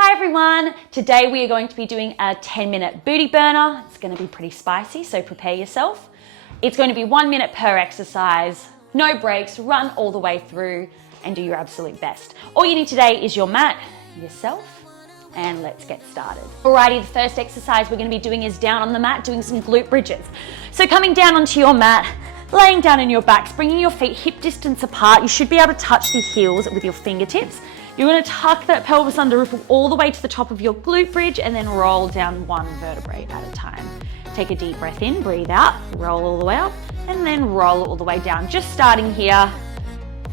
Hi everyone, today we are going to be doing a 10-minute booty burner. It's going to be pretty spicy, so prepare yourself. It's going to be 1 minute per exercise, no breaks, run all the way through and do your absolute best. All you need today is your mat, yourself, and let's get started. Alrighty, the first exercise we're going to be doing is down on the mat, doing some glute bridges. So coming down onto your mat, laying down on your backs, bringing your feet hip distance apart. You should be able to touch the heels with your fingertips. You're going to tuck that pelvis under ripple all the way to the top of your glute bridge and then roll down one vertebrae at a time. Take a deep breath in, breathe out, roll all the way up, and then roll all the way down. Just starting here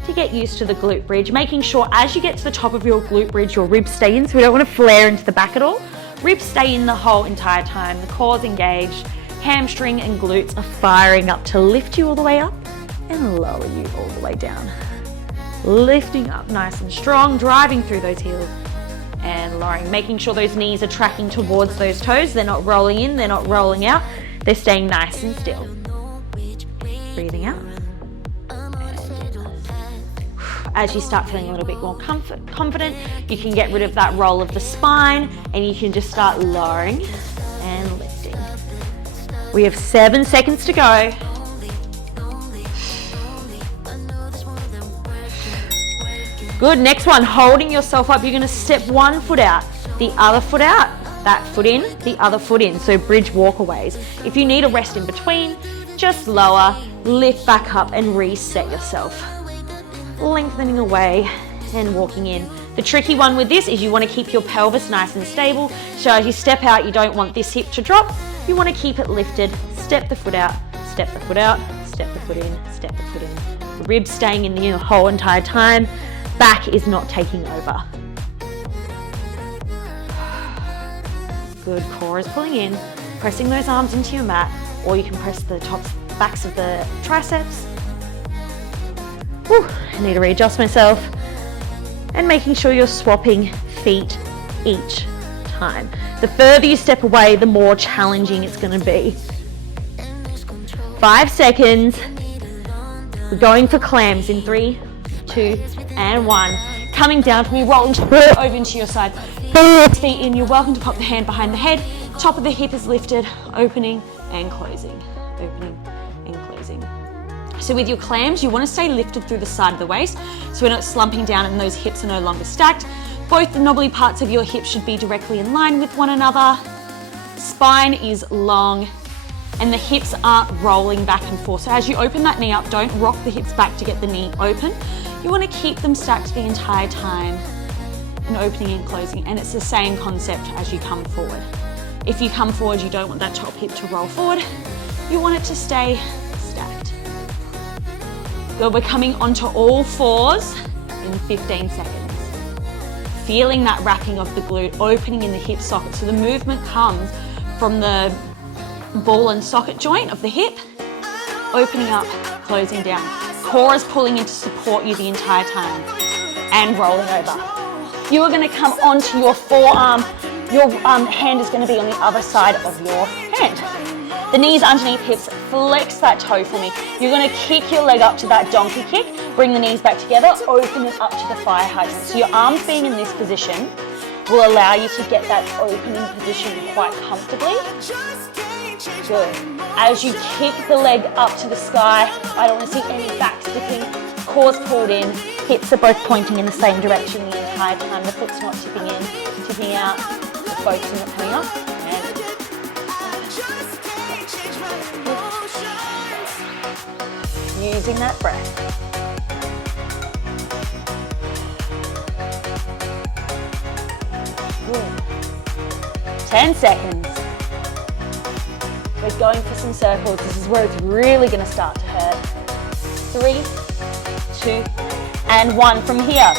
to get used to the glute bridge, making sure as you get to the top of your glute bridge, your ribs stay in, so we don't want to flare into the back at all. Ribs stay in the whole entire time, the core's engaged, hamstring and glutes are firing up to lift you all the way up and lower you all the way down. Lifting up nice and strong, driving through those heels and lowering, making sure those knees are tracking towards those toes. They're not rolling in, they're not rolling out. They're staying nice and still. Breathing out. As you start feeling a little bit more confident, you can get rid of that roll of the spine and you can just start lowering and lifting. We have 7 seconds to go. Good, next one, holding yourself up. You're gonna step one foot out, the other foot out, that foot in, the other foot in. So bridge walkaways. If you need a rest in between, just lower, lift back up and reset yourself. Lengthening away and walking in. The tricky one with this is you wanna keep your pelvis nice and stable. So as you step out, you don't want this hip to drop. You wanna keep it lifted. Step the foot out, step the foot out, step the foot in, step the foot in. The ribs staying in the whole entire time. Back is not taking over. Good, core is pulling in, pressing those arms into your mat, or you can press the backs of the triceps. Whew, I need to readjust myself. And making sure you're swapping feet each time. The further you step away, the more challenging it's going to be. 5 seconds. We're going for clams in 3, 2, and 1. Coming down from you, rolling over into your side. Feet in, you're welcome to pop the hand behind the head. Top of the hip is lifted, opening and closing, opening and closing. So with your clams, you want to stay lifted through the side of the waist, so we're not slumping down and those hips are no longer stacked. Both the knobbly parts of your hips should be directly in line with one another. Spine is long and the hips aren't rolling back and forth. So as you open that knee up, don't rock the hips back to get the knee open. You want to keep them stacked the entire time and opening and closing. And it's the same concept as you come forward. If you come forward, you don't want that top hip to roll forward. You want it to stay stacked. Good, we're coming onto all fours in 15 seconds. Feeling that wrapping of the glute, opening in the hip socket. So the movement comes from the ball and socket joint of the hip, opening up, closing down. Core is pulling in to support you the entire time and rolling over. You are going to come onto your forearm. Your hand is going to be on the other side of your hand. The knees underneath hips, flex that toe for me. You're going to kick your leg up to that donkey kick, bring the knees back together, open it up to the fire hydrant. So your arms being in this position will allow you to get that opening position quite comfortably. Good. As you kick the leg up to the sky, I don't want to see any back sticking. Core's pulled in, hips are both pointing in the same direction the entire time. The foot's not tipping in, tipping out, the both are not coming up. And using that breath. Good. 10 seconds. We're going for some circles. This is where it's really going to start to hurt. 3, 2, and 1 from here.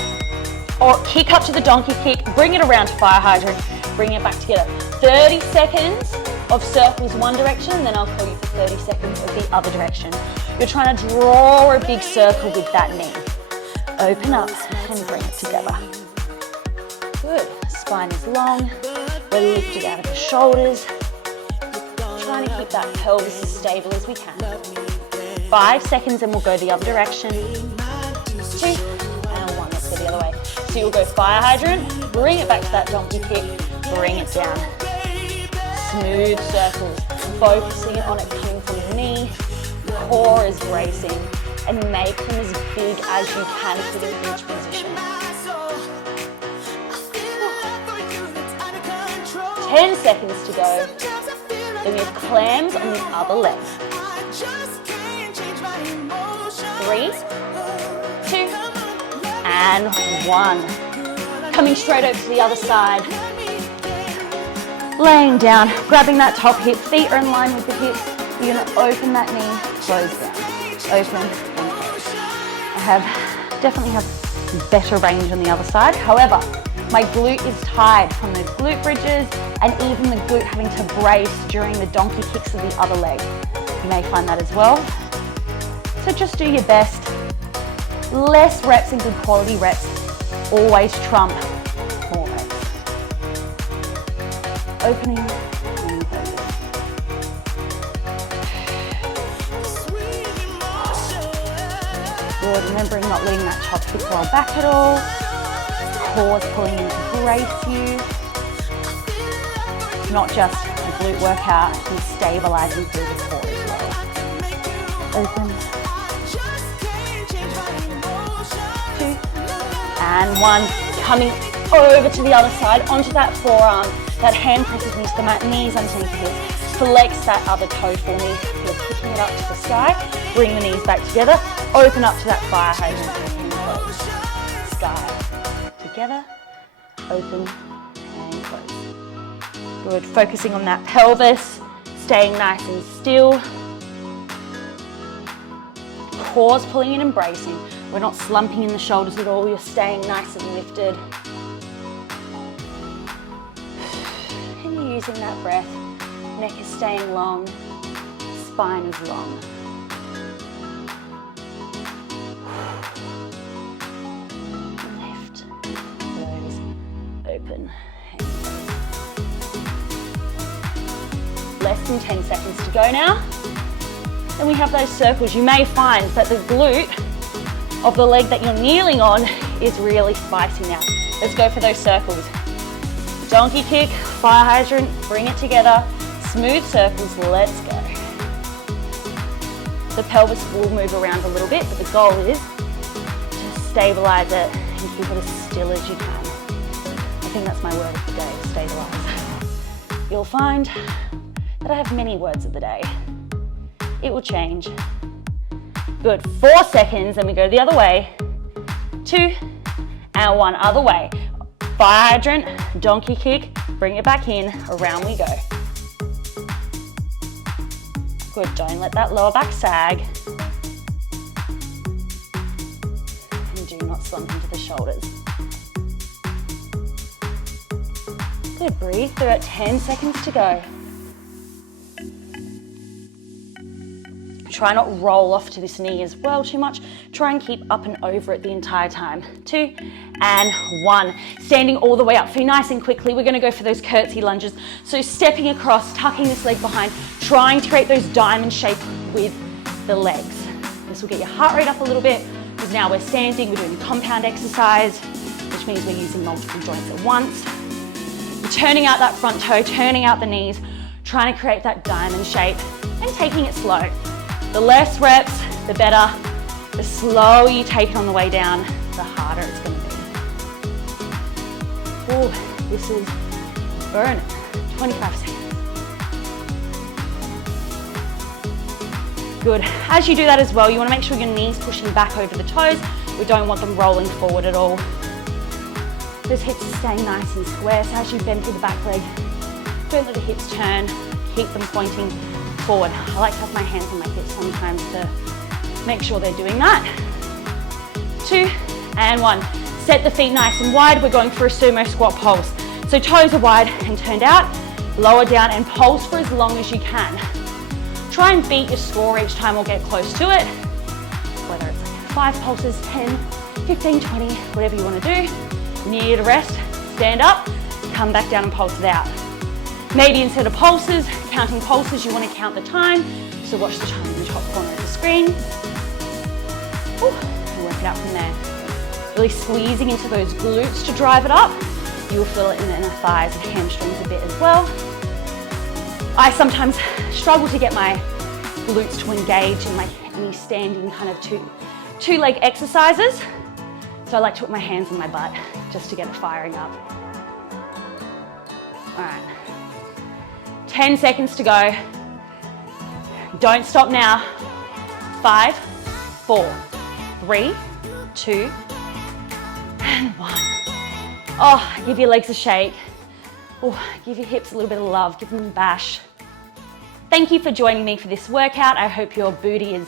Or kick up to the donkey kick, bring it around to fire hydrant, bring it back together. 30 seconds of circles one direction, then I'll call you for 30 seconds of the other direction. You're trying to draw a big circle with that knee. Open up and bring it together. Good. Spine is long. We're lifted out of the shoulders. Trying to keep that pelvis as stable as we can. 5 seconds and we'll go the other direction. 2 and 1, let's go the other way. So you'll go fire hydrant, bring it back to that donkey kick, bring it down. Smooth circles, focusing on it coming from the knee, core is bracing, and make them as big as you can fitting in each position. 10 seconds to go. Then we have clams on the other leg. 3, 2, and 1. Coming straight over to the other side. Laying down, grabbing that top hip, feet are in line with the hips. You're gonna open that knee, close down. Open and close. I definitely have better range on the other side. However, my glute is tired from those glute bridges and even the glute having to brace during the donkey kicks of the other leg. You may find that as well. So just do your best. Less reps and good quality reps always trump more reps. Opening and closing. Good, remembering not letting that top hip roll back at all. Core's pulling in to brace you. Not just a glute workout, and stabilizing through the core as well. Open. 2, and 1. Coming over to the other side, onto that forearm. That hand presses into the mat, knees underneath the hips. Flex that other toe for me. You're kicking it up to the sky. Bring the knees back together. Open up to that fire hydrant. Sky. Together. Open and close. Good. Focusing on that pelvis. Staying nice and still. Core's pulling in and bracing. We're not slumping in the shoulders at all. You're staying nice and lifted. And you're using that breath. Neck is staying long. Spine is long. Lift, close, open. Less than 10 seconds to go now. Then we have those circles. You may find that the glute of the leg that you're kneeling on is really spicy now. Let's go for those circles. Donkey kick, fire hydrant, bring it together. Smooth circles, let's go. The pelvis will move around a little bit, but the goal is to stabilize it and keep it as still as you can. I think that's my word of the day, stabilize. You'll find that I have many words of the day. It will change. Good, 4 seconds, then we go the other way. 2, and 1, other way. Fire hydrant, donkey kick, bring it back in, around we go. Good, don't let that lower back sag. And do not slump into the shoulders. Good, breathe through it, 10 seconds to go. Try not roll off to this knee as well too much. Try and keep up and over it the entire time. 2, and 1. Standing all the way up. Feet nice and quickly. We're gonna go for those curtsy lunges. So stepping across, tucking this leg behind, trying to create those diamond shape with the legs. This will get your heart rate up a little bit because now we're standing, we're doing a compound exercise, which means we're using multiple joints at once. We're turning out that front toe, turning out the knees, trying to create that diamond shape and taking it slow. The less reps, the better. The slower you take it on the way down, the harder it's going to be. Oh, this is burning. 25 seconds. Good. As you do that as well, you want to make sure your knees pushing back over the toes. We don't want them rolling forward at all. Those hips are staying nice and square, so as you bend through the back leg, don't let the hips turn. Keep them pointing forward. I like to have my hands on my hips sometimes to make sure they're doing that. 2, and 1. Set the feet nice and wide. We're going for a sumo squat pulse. So toes are wide and turned out, lower down and pulse for as long as you can. Try and beat your score each time or get close to it. Whether it's like 5 pulses, 10, 15, 20, whatever you want to do. Need a rest, stand up, come back down and pulse it out. Maybe instead of pulses, counting pulses, you want to count the time. So watch the time in the top corner of the screen. Ooh, and work it out from there. really squeezing into those glutes to drive it up. You'll feel it in the inner thighs and hamstrings a bit as well. I sometimes struggle to get my glutes to engage in these standing kind of two leg exercises. So I like to put my hands on my butt just to get it firing up. All right, 10 seconds to go. Don't stop now. 5, 4, 3, 2, and 1. Oh, give your legs a shake. Oh, give your hips a little bit of love, give them a bash. Thank you for joining me for this workout. I hope your booty is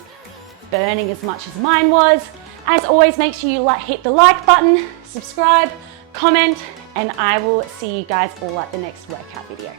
burning as much as mine was. As always, make sure you hit the like button, subscribe, comment, and I will see you guys all at the next workout video.